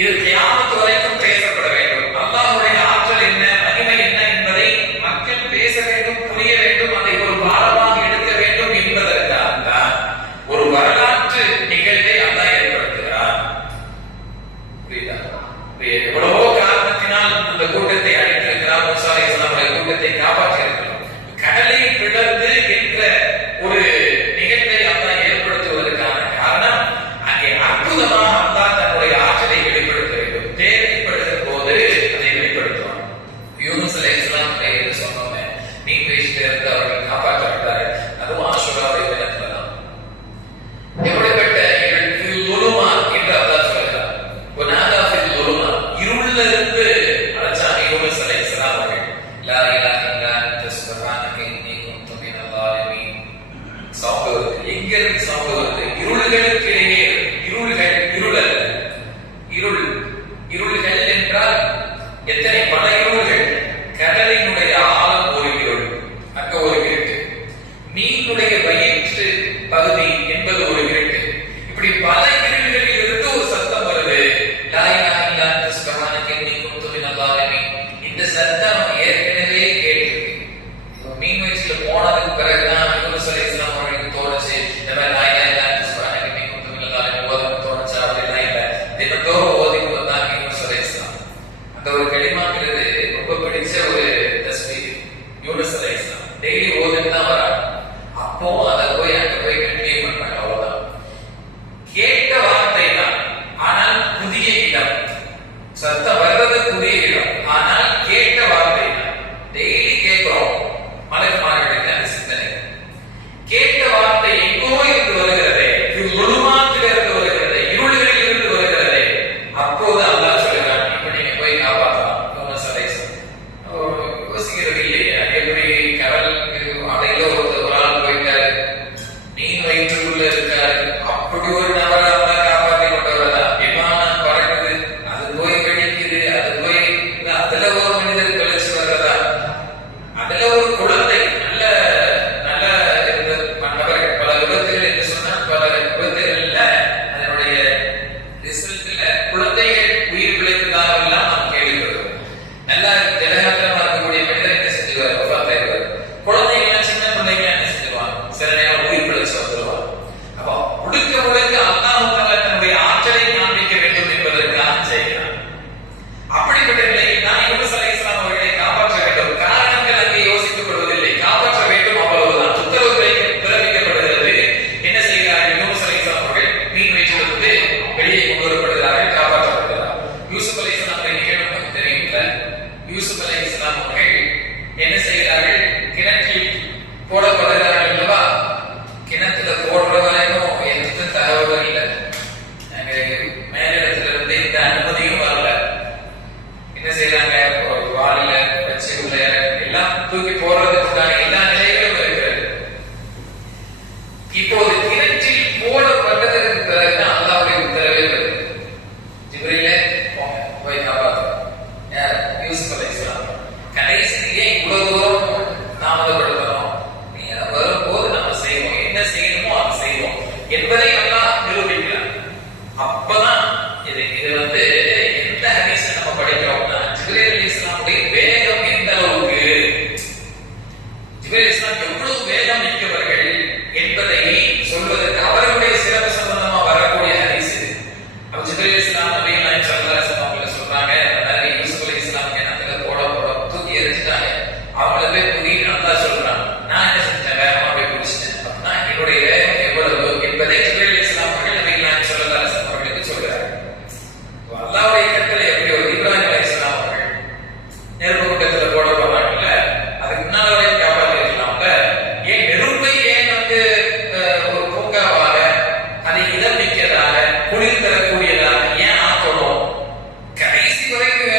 இது கியாமத் வரைக்கும் பேசப்பட வேண்டும். அல்லாஹ்வுடைய ஆற்றல் என்ன, மகிமை என்ன என்பதை மக்கள் பேச வேண்டும், புரிய வேண்டும், அதை ஒரு பாடமாக எடுக்க வேண்டும் என்பதற்காக தான் ஒரு வரலாற்று நிகழ்வை அல்லாஹ் ஏற்படுத்துகிறார். புரியுதா? எவ்வளவோ காரணத்தினால் அந்த கூட்டத்தை அழித்திருக்கிறார். மூசா அலைஹிஸ்ஸலாமுடைய கூட்டத்தை காப்பாற்றி இருக்கலாம். கடலை பிளந்து என்ற ஒரு நிகழ்வை அல்லாஹ் ஏற்படுத்துவதற்கான காரணம், அங்கே அற்புதமாக அல்லாஹ் தன்னுடைய ஆற்றலை வெளிப்படுத்த வேண்டும். தேவைப்படுகிற போது அதை வெளிப்படுத்துவான். யூனுஸ் அலைஹிஸ்ஸலாம் என்று சொன்னோமே, மீன் வயிற்றில் இருந்து அவர்கள் காப்பாற்றப்பட்டார்கள். அதுவும் ஆஷுராவுடைய தினத்துல தான். எப்படிப்பட்ட லுலுமா என்று அல்லாஹ் சொல்கிறார். இருள்ல இருந்து அழைச்சாங்க யூனுஸ் அலைஹிஸ்ஸலாம் அவர்கள். லா இலாஹ இல்லா அன்த சுப்ஹானக இன்னி குன்து மினல் ஸாலிமீன். சவுண்ட் வருது. எங்க இருந்து சவுண்ட் வருது? இருள்களுக்கு இடையே. இருள் முடிவு தரக்கூடியதா ஏன் ஆக்கணும்? கடைசி வரைக்கும்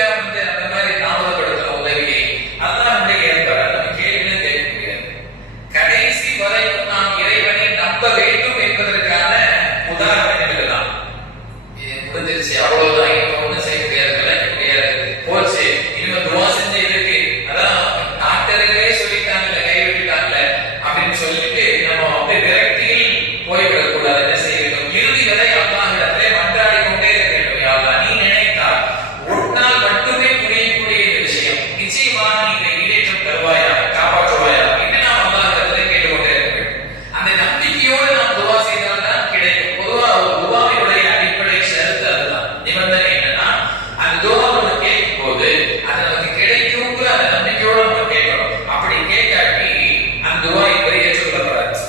அந்த மாதிரி தாமதப்படுத்துற உதவியை அல்லாஹ் நம்முடைய ஏற்பாடு. நம்ம கேள்வின்னு கேட்க முடியாது. கடைசி வரைக்கும் நாம் இறைவனை நம்ப வேண்டும் என்பதற்கான உதாரணங்கள் தான். முடிஞ்சிருச்சு, அவ்வளவுதான், இன்னும் ஒண்ணும் செய்ய முடியாது, விளைக்க முடியாது, போச்சு, இனிமே துவா செஞ்சு இருக்கு, அதான் டாக்டர்களே சொல்லிட்டாங்கல்ல, கைவிட்டாங்கல்ல அப்படின்னு சொல்லிட்டு நம்ம அப்படியே விரக்தியில் போய்விடக்கூடாது. என்ன செய்ய வேண்டும்? இறுதி வரை அல்லாஹ்விடத்திலே மன்றாடி கொண்டே இருக்க வேண்டும். யா அல்லாஹ், நீ நினைத்தால் ஒரு நாள் மட்டுமே முடியக்கூடிய இந்த விஷயம் நிச்சயமாக நீ இதை ஈடேற்றம் தருவாயா, காப்பாற்றுவாயா என்று நாம் அல்லாஹ்விடத்திலே கேட்டுக்கொண்டே இருக்க வேண்டும். அந்த நம்பிக்கையோடு நாம் துவா செய்தால் தான் கிடைக்கும். பொதுவா ஒரு துவாவினுடைய அடிப்படை ஷரத்து அதுதான், நிபந்தனை என்னன்னா அந்த துவா நம்ம கேட்கும் போது அது நமக்கு கிடைக்கும்ங்கிற அந்த நம்பிக்கையோட நம்ம கேட்கணும். அப்படி கேட்காட்டி அந்த துவா இப்படி ஏற்றுக்கொள்ளப்படாது.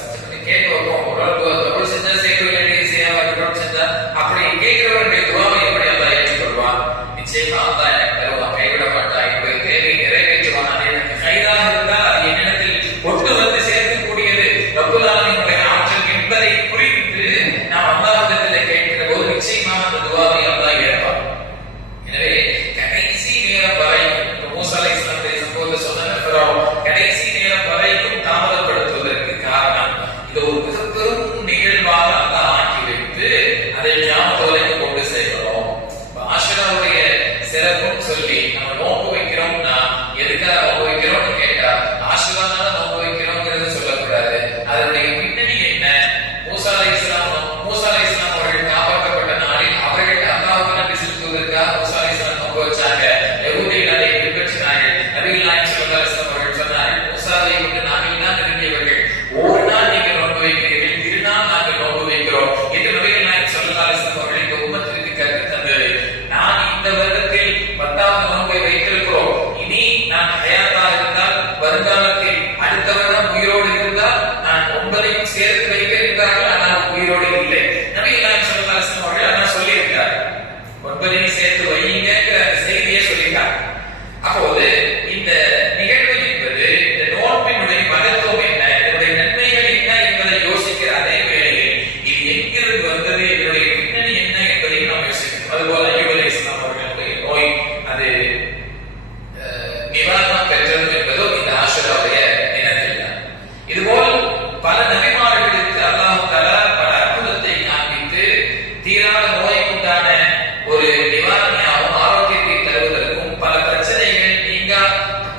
கேட்க வைப்போம், ஓரளவுக்கு கபூல் செஞ்சா சேர்க்க செய்யாம கபூல் செஞ்சா அப்படி கேட்கிறவருடைய துவாவை எப்படி அல்லாஹ் ஏற்றுக்கொள்வான்? நிச்சயமா அல்லாஹ் எனக்கு தருவான், கைவிட மாட்டான், என்னுடைய தேவையை நிறைவேற்றுவான். அது எனக்கு கைதாக இருந்தால் அது என்னிடத்தில் ஒட்டு வந்து சேர்க்கக்கூடியது ரப்புல் ஆலமீனுடைய ஆற்றல் என்பதை புரிந்து நாம் அல்லாஹ்விடத்தில் கேட்கிற போது நிச்சயமாக அந்த துவாவை அல்லாஹ் ஏற்பான். எனவே கடைசி நேரம் வரைக்கும் மூசா அலைஹிஸ்ஸலாம் சம்பவத்தை சொன்ன ஃபிரௌன் கடைசி நேரம் வரைக்கும் தாமதப்படுத்துவதற்கு காரணம் இது ஒரு மிகப்பெரும் நிகழ்வாக அல்லாஹ் ஆக்கி வைத்து அதை கியாமத் வரைக்கும் கொண்டு சேர்க்கிறோம். ஆஷுராவுடைய சிறப்புன்னு சொல்லி நம்ம நோன்பு வைக்கிறோம்னா எதுக்காக நோன்பு வைக்கிறோம்னு கேட்டா ஆஷுரானால நோன்பு வைக்கிறோம்ங்கிறது சொல்லக்கூடாது. அதனுடைய பின்னணி என்ன? மூசா அலைஹிஸ்ஸலாம் அவர்கள் காப்பாற்றப்பட்ட நாளில் அவர்கள் அல்லாஹ்வுக்கு நன்றி செலுத்துவதற்காக மூசா அலைஹிஸ்ஸலாம் நோன்பு வச்சாங்க. யஹூதிகள் அதை பின்பற்றினார்கள். நபிகள் நாயகம் ஸல்லல்லாஹு அலைஹி வஸல்லம் அவர்கள் சொன்னார்கள், மூசாவை விட்டு நாங்கள் தான் நெருங்கியவர்கள், ஒரு நாள் நீங்கள் நோன்பு வைக்கிறீர்கள், திருநாள் நாங்கள் நோன்பு வைக்கிறோம் என்று நபிகள் நாயகம் ஸல்லல்லாஹு அலைஹி வஸல்லம் அவர்கள் இந்த உம்மத்திற்கு கற்றுத் தந்தது. நான் இந்த வருடத்தில் 10வது நோன்பை வைத்திருக்கிறோம். இனி நான் ஹயாத்தாக இருந்தால் வருங்காலத்தில் அடுத்த வருடம் உயிரோடு இருந்தால் நான் 9ஐயும் சேர்த்து வைக்க இருக்கிறார்கள், ஆனால் உயிரோடு இல்லை. நபிகள் நாயகம் ஸல்லல்லாஹு அலைஹி வஸல்லம் அவர்கள் அதான் சொல்லியிருக்கிறார், 9ஐயும் சேர்த்து வையுங்கிற அந்த செய்தியை சொல்லிட்டார். அப்போது இந்த நிகழ்வு என்பது இந்த நோன்பினுடைய மகத்துவம் என்ன, இதனுடைய நன்மைகள் என்ன என்பதை யோசிக்கிற அதே வேளையில் இது எங்கிருந்து வந்தது, இதனுடைய பின்னணி என்ன என்பதையும் நாம் யோசிக்கணும். அதுபோல அய்யூப் அலைஹிஸ்ஸலாம் அவர்களுடைய நோய் அது நிவாரணம் பெற்றது என்பதும் இந்த ஆஷுராவுடைய தினத்தில் தான். இதுபோல் பல நபிமார்களுக்கு அல்லாஹ் தஆலா பல அற்புதத்தை காண்பித்து தீராத நோய்க்குண்டான ஒரு நிவாரணியாகவும் ஆரோக்கியத்தை தருவதற்கும் பல பிரச்சனைகள் நீங்க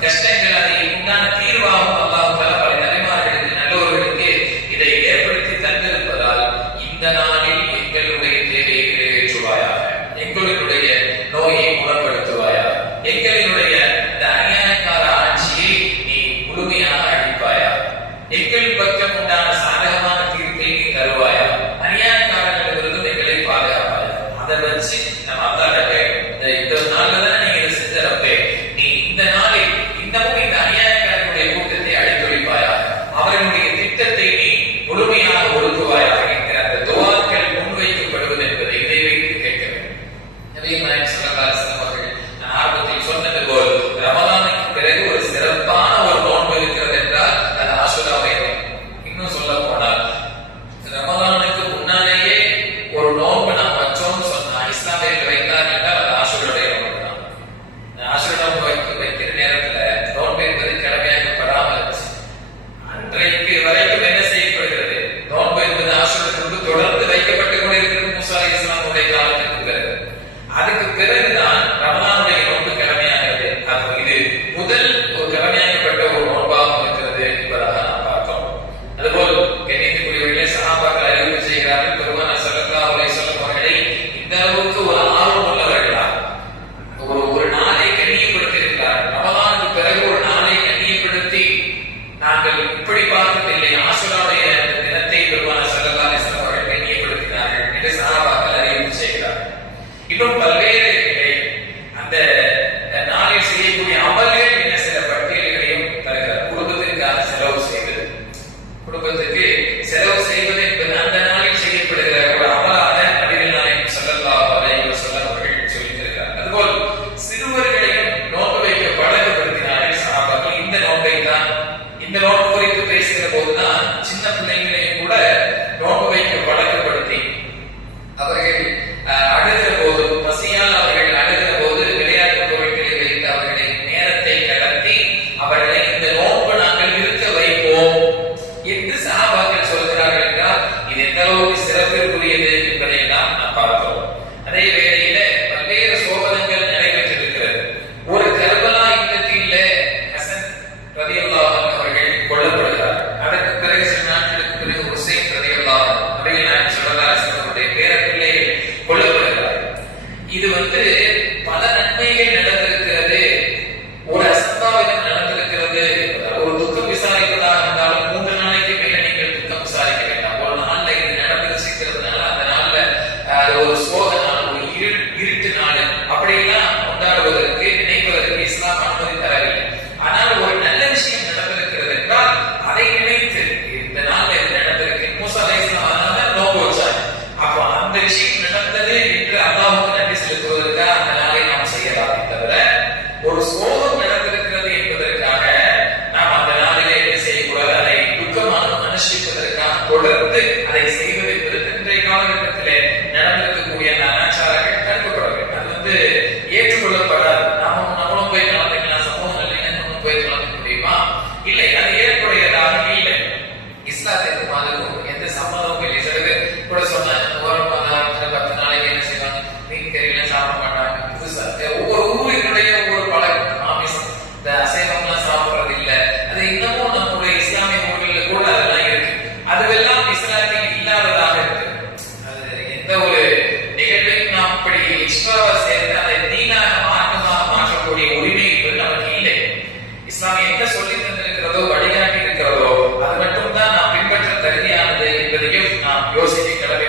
கஷ்டங்கள் அதை உண்டான தீர்வாகவும் அல்லாஹ் தஆலா பல நபிமார்களுக்கு நல்லவர்களுக்கு இதை ஏற்படுத்தி தந்திருப்பதால் இந்த நாளில் எங்களுடைய தேவையை நிறைவேற்றுவாயாக, எங்களுடைய நோயை குணப்படுத்துவாயாக, எங்களுடைய இந்த அநியாயக்கார ஆட்சியை நீ முழுமையாக அழிப்பாயா, எங்கள் பக்கம் உண்டான சாதகமான தீர்ப்பை நீ தருவாயா, அநியாயக்காரர்களிடமிருந்து எங்களை பாதுகாப்பாயா. அதை வச்சு நம்ம அல்லாஹ்ட்ட இந்த நாள்ல தானே நீங்க இதை செஞ்ச ரப்பே, நீ இந்த நாளில் இன்னமும் இந்த அநியாயக்காரர்களுடைய கூட்டத்தை அழித்தொழிப்பாயா, அவர்களுடைய திட்டத்தை நீ முழுமையாக ஒடுக்குவாயா என்கிற அந்த துஆக்கள் முன்வைக்கப்படுவது என்பதை இதை வைத்து கேட்க வேண்டும். நபிகள் நாயகம் ஸல்லல்லாஹு அலைஹி வஸல்லம் அவர்கள் நான் ஆரம்பத்தில் சொன்னது போல் ரமலானுக்கு பிறகு ஒரு சிறப்பான ஒரு நோன்பு இருக்கிறது என்றால் அது ஆஷுராவுடைய நோன்பு. இன்னும் சொல்ல போனால் ரமலானுக்கு முன்னாலேயே ஒரு நோன்பு நாம் வச்சோம்னு சொன்னா இஸ்லாமியர்கள் வைத்தார் என்றால் அது ஆஷுராவுடைய நோன்பு தான். ஆஷுரா நோன்பு வைக்கிற நேரத்துல நோன்பு என்பது கடமையாக்கப்படாமல் இருந்துச்சு. அன்றைக்கு வரைக்கும் என்ன செய்யப்படுகிறது? நோன்பு என்பது ஆஷுராவுக்கு தொடர்ந்து வைக்கப்பட்டுக் கொண்டிருக்கிறது மூசா அலைஹிஸ்ஸலாமுடைய காலத்திற்கு பிறகு. அதுக்கு பிறகுதான் ரமலானுடைய நோன்பு கடமையாகிறது. அப்போ இது முதல் ஒரு கடமையாக்கப்பட்ட ஒரு நோன்பாகவும் இருக்கிறது என்பதாக நாம் பார்த்தோம். அதுபோல் கண்ணியத்துக்குரியவர்களே, சஹாபாக்கள் அறிவிப்பு செய்கிறார்கள், பெருமானார் ஸல்லல்லாஹு அலைஹி வஸல்லம் அவர்களை இந்த அளவுக்கு ஒரு ஆர்வம் உள்ளவர்களா ஒரு நாளை கண்ணியப்படுத்தி இருக்கிறார்கள். ரமலானுக்கு பிறகு ஒரு நாளை கண்ணியப்படுத்தி நாங்கள் இப்படி பார்த்ததில்லை, ஆஷுராவுடைய தினத்தை பெருமானார் ஸல்லல்லாஹு அலைஹி வஸல்லம் அவர்கள் கண்ணியப்படுத்தினார்கள் என்று சஹாபாக்கள் அறிவிப்பு செய்கிறார்கள். இன்னும் பல்வேறு அந்த நாளில் செய்யக்கூடிய அமல்கள் என்ன சில பட்டியல்களையும் தருகிறார். குடும்பத்திற்காக செலவு செய்வது, குடும்பத்துக்கு செலவு செய்வது என்பது அந்த நாளில் செய்யப்படுகிற ஒரு அமலாக நபிகள் நாயகம் ஸல்லல்லாஹு அலைஹி வஸல்லம் அவர்கள் சொல்லித் தருகிறார். அதுபோல் சிறுவர்களையும் நோன்பு வைக்க பழக்கப்படுத்தினார்கள் சஹாபாக்கள். இந்த நோன்பை தான், இந்த நோன்பு குறித்து பேசுகிற போதுதான் சின்ன பிள்ளைகளையும் கூட நோன்பு வைக்க பழக்கப்படுத்தி அவர்கள் இது பல நன்மைகள் நடந்திருக்கிறது, ஒரு அசம்பாவிதம் நடந்திருக்கிறது என்பதால் ஒரு துக்கம் விசாரிப்பதாக இருந்தாலும் 3 நாளைக்கு மேல நீங்கள் துக்கம் விசாரிக்க வேண்டாம். ஒரு நாள்ல இது நடந்திருக்கிறதுனால அந்த நாள்ல ஒரு சோக நாள், ஒரு இருட்டு நாள் அப்படியெல்லாம் கொண்டாடுவதற்கு நினைப்பதற்கு இஸ்லாம் அனுமதி தரவில்லை. ஆனால் ஒரு நல்ல விஷயம் நடந்திருக்கிறது என்றால் அதை நினைத்து இந்த நாள்ல இது நடந்திருக்கு, மூசா அலைஹிஸ்ஸலாம் அதனால நோன்பு வச்சாங்க, அப்போ அந்த விஷயம் நடந்தது என்று அல்லாஹ்வுக்கு நன்றி செலுத்துவதற்காக அந்த நாளை நாம் செய்யலாமே தவிர ஒரு சோகம் நடந்திருக்கிறது என்பதற்காக நாம் அந்த நாளிலே என்ன செய்யக்கூடாது, அதை துக்கமாக அனுஷ்டிப்பதற்காக தொடர்ந்து அதை செய்வது என்பது இன்றைய காலகட்டத்திலே நடந்திருக்கக்கூடிய அந்த அனாச்சாரங்கள் தடுக்கப்பட வேண்டும். அது ஏற்றுக்கொள்ளப்படாது. நம்மளும் போய் கலந்துக்கலாம், சமூகம் நல்லிணக்கம் போய் கலந்துக்க முடியுமா? இல்லை, அது ஏற்புடையதாக இல்லை. இஸ்லாத்திற்கும் அதுக்கும் எந்த சம்மதமும் இல்லை. சில பேர் கூட சொன்னாங்க, ஒரு மாதம் 10 நாளைக்கு என்ன செய்வாங்க, மீன் கறியெல்லாம் சாப்பிட மாட்டாங்க. புதுசா ஒவ்வொரு ஊரினுடைய ஒவ்வொரு பழக்கம், மாமிசம் இந்த அசைவம்லாம் சாப்பிடுறது இல்லை. அது இன்னமும் நம்முடைய இஸ்லாமிய ஊர்களில் கூட அதெல்லாம் இருக்கு. அதுவெல்லாம் இஸ்லாத்தில் இல்லாததாக இருக்கு. அது எந்த ஒரு நிகழ்வையும் நாம் இப்படி எக்ஸ்ட்ராவா சேர்த்து அதை தீனாக மாற்றமாக மாற்றக்கூடிய உரிமை என்பது நமக்கு இல்லை. இஸ்லாம் என்ன சொல்லி தந்திருக்கிறதோ வழிகாட்டி இருக்கிறதோ அது மட்டும்தான் நாம் பின்பற்ற தகுதியானது என்பதையும் நாம் யோசிக்க கடமை